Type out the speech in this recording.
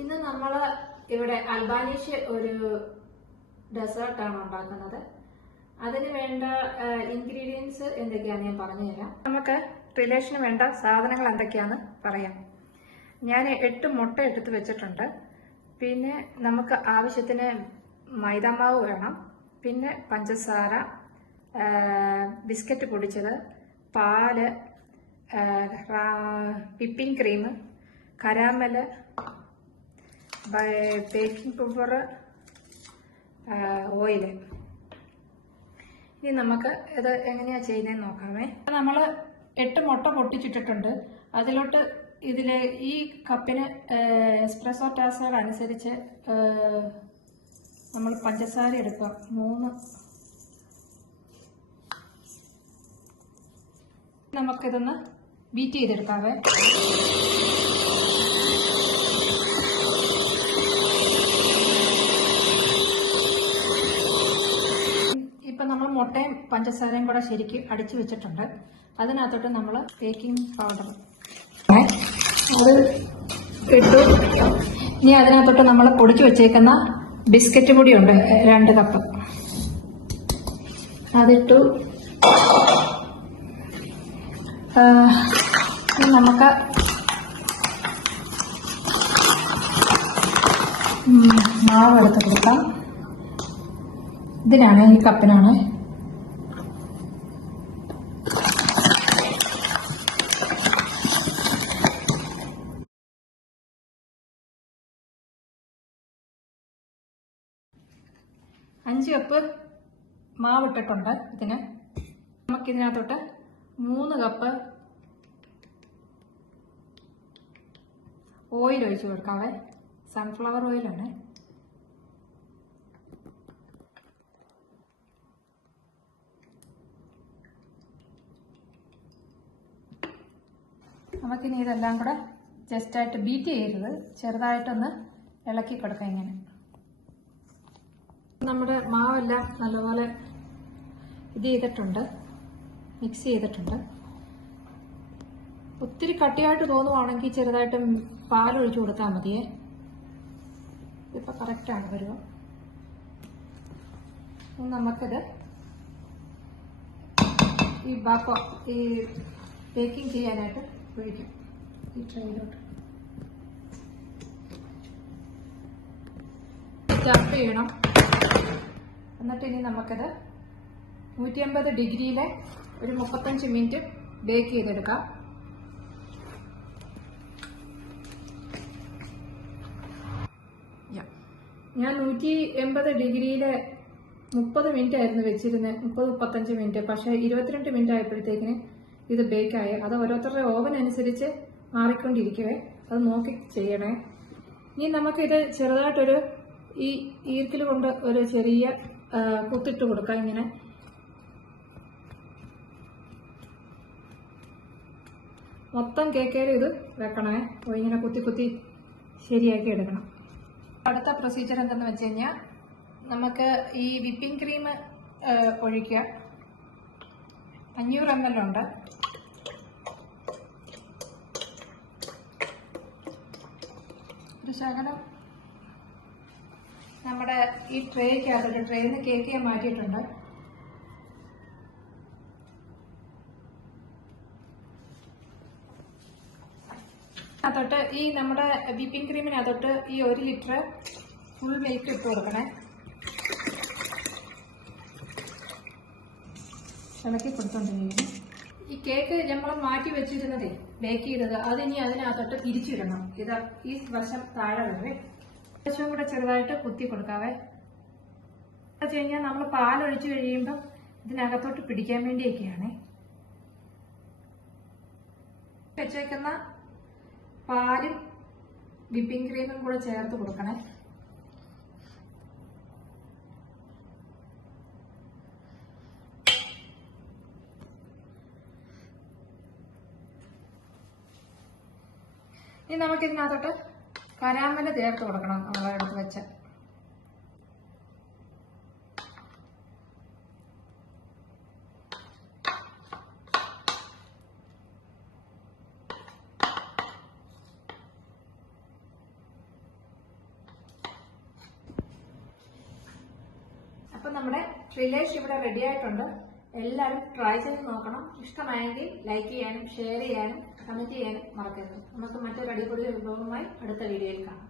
ഇന്ന് നമ്മൾ ഇവിടെ അൽബാനീഷ് ഒരു ഡെസേർട്ടാണ് ഉണ്ടാക്കുന്നത്. അതിന് വേണ്ട ഇൻഗ്രീഡിയൻസ് എന്തൊക്കെയാണെന്ന് ഞാൻ പറഞ്ഞുതരാം. നമുക്ക് റിലേഷന് വേണ്ട സാധനങ്ങൾ എന്തൊക്കെയാണെന്ന് പറയാം. ഞാൻ എട്ട് മുട്ട എടുത്ത് വെച്ചിട്ടുണ്ട്. പിന്നെ നമുക്ക് ആവശ്യത്തിന് മൈദാമാവ് വേണം. പിന്നെ പഞ്ചസാര ബിസ്ക്കറ്റ് പൊടിച്ചത് പാൽ whipping cream caramel baking powder oil ഇനി നമുക്ക് ഇത് എങ്ങനെയാ ചെയ്യുന്നതെന്ന് നോക്കാമേ. നമ്മൾ എട്ട് മുട്ട പൊട്ടിച്ചിട്ടിട്ടുണ്ട്. അതിലോട്ട് ഇതിൽ ഈ കപ്പിന് എസ്പ്രസോ ടാസർ അനുസരിച്ച് നമ്മൾ പഞ്ചസാര എടുക്കുക മൂന്ന്. നമുക്കിതൊന്ന് ബീറ്റ് ചെയ്തെടുക്കാവേ. പഞ്ചസാരയും കൂടെ ശരിക്ക് അടിച്ചു വെച്ചിട്ടുണ്ട്. അതിനകത്തോട്ട് നമ്മൾ ബേക്കിംഗ് പൗഡർ അത് ഇട്ടു. ഇനി അതിനകത്തോട്ട് നമ്മൾ പൊടിച്ചു വെച്ചേക്കുന്ന ബിസ്ക്കറ്റ് പൊടിയുണ്ട് രണ്ട് കപ്പ് അതിട്ടു. നമുക്ക് മാവ് എടുത്ത് കൊടുക്കാം. ഇതിനാണ് ഈ കപ്പിനാണ് അഞ്ച് കപ്പ് മാവ് ഇട്ടിട്ടുണ്ട് ഇതിന് നമുക്കിതിനകത്തോട്ട് മൂന്ന് കപ്പ് ഓയിൽ ഒഴിച്ച് കൊടുക്കാവേ. സൺഫ്ലവർ ഓയിലാണ് നമുക്കിനി ഇതെല്ലാം കൂടെ ജസ്റ്റായിട്ട് ബീറ്റ് ചെയ്യരുത്. ചെറുതായിട്ടൊന്ന് ഇളക്കി കൊടുക്കാം ഇങ്ങനെ. നമ്മുടെ മാവെല്ലാം നല്ലപോലെ ഇത് ചെയ്തിട്ടുണ്ട്. മിക്സ് ചെയ്തിട്ടുണ്ട്. ഒത്തിരി കട്ടിയായിട്ട് തോന്നുവാണെങ്കിൽ ചെറുതായിട്ട് പാലൊഴിച്ചു കൊടുത്താൽ മതിയേ. ഇതിപ്പോൾ കറക്റ്റാണ് വരുക നമുക്കത് ഈ ബാക്കോ ഈ ബേക്കിംഗ് ചെയ്യാനായിട്ട് ഒഴിക്കും ഈ ട്രെയിലോട്ട് ചർച്ച ചെയ്യണം. എന്നിട്ട് ഇനി നമുക്കത് നൂറ്റി അമ്പത് ഡിഗ്രിയിലെ ഒരു മുപ്പത്തഞ്ച് മിനിറ്റ് ബേക്ക് ചെയ്തെടുക്കാം. ഞാൻ നൂറ്റി എൺപത് ഡിഗ്രിയിലെ മുപ്പത് മിനിറ്റ് ആയിരുന്നു വെച്ചിരുന്നത് മുപ്പത് മുപ്പത്തഞ്ച് മിനിറ്റ്. പക്ഷേ ഇരുപത്തിരണ്ട് മിനിറ്റ് ആയപ്പോഴത്തേക്കിന് ഇത് ബേക്കായി. അത് ഓരോരുത്തരുടെ ഓവൻ അനുസരിച്ച് മാറിക്കൊണ്ടിരിക്കുവേ. അത് നോക്കി ചെയ്യണേ. ഇനി നമുക്കിത് ചെറുതായിട്ടൊരു ഈ ഈർക്കിൽ കൊണ്ട് ഒരു ചെറിയ കുത്തിട്ട് കൊടുക്കാം ഇങ്ങനെ. മൊത്തം കേക്കേലും ഇത് വെക്കണേ. ഇങ്ങനെ കുത്തി കുത്തി ശരിയാക്കി എടുക്കണം. അടുത്ത പ്രൊസീജിയർ എന്തെന്ന് വെച്ച് കഴിഞ്ഞാൽ നമുക്ക് ഈ വിപ്പിംഗ് ക്രീം ഒഴിക്കുക. അഞ്ഞൂറ് എം എൽ ഉണ്ട്. ഒരു ശകലം നമ്മുടെ ഈ ട്രേക്കകത്തൊരു ട്രേന്ന് കേക്ക് ഞാൻ മാറ്റിയിട്ടുണ്ട്. അതൊട്ട് ഈ നമ്മുടെ വിപ്പിംഗ് ക്രീമിനകത്തോട്ട് ഈ ഒരു ലിറ്റർ ഫുൾ മിൽക്ക് ഇട്ട് കൊടുക്കണേ. ഇളക്കി കൊടുത്തോണ്ടിരിക്കുന്നു. ഈ കേക്ക് നമ്മൾ മാറ്റി വെച്ചിരുന്നതേ ബേക്ക് ചെയ്തത് അതിനി അതിനകത്തോട്ട് തിരിച്ചിടണം ഇത് ഈ വശം താഴെ വരവേ വശവും കൂടെ ചെറുതായിട്ട് കുത്തി കൊടുക്കാവേ. വെച്ച് കഴിഞ്ഞാൽ നമ്മൾ പാലൊഴിച്ച് കഴിയുമ്പം ഇതിനകത്തോട്ട് പിടിക്കാൻ വേണ്ടിയൊക്കെയാണേ. വെച്ചേക്കുന്ന പാലും വിപ്പിംഗ് ക്രീമും കൂടെ ചേർത്ത് കൊടുക്കണേ. ഇനി നമുക്ക് ഇതിനകത്തോട്ട് കരാമല ചേർത്ത് കൊടുക്കണം നമ്മൾ എടുത്ത് വെച്ച. അപ്പം നമ്മുടെ ട്രിലേഷ് ഇവിടെ റെഡി ആയിട്ടുണ്ട്. എല്ലാവരും ട്രൈ ചെയ്ത് നോക്കണം. ഇഷ്ടമായെങ്കിൽ ലൈക്ക് ചെയ്യാനും ഷെയർ ചെയ്യാനും കമന്റ് ചെയ്യാനും മറക്കരുത്. നമുക്ക് മറ്റൊരു അടിപൊളി വിഭവവുമായി അടുത്ത വീഡിയോയിൽ കാണാം.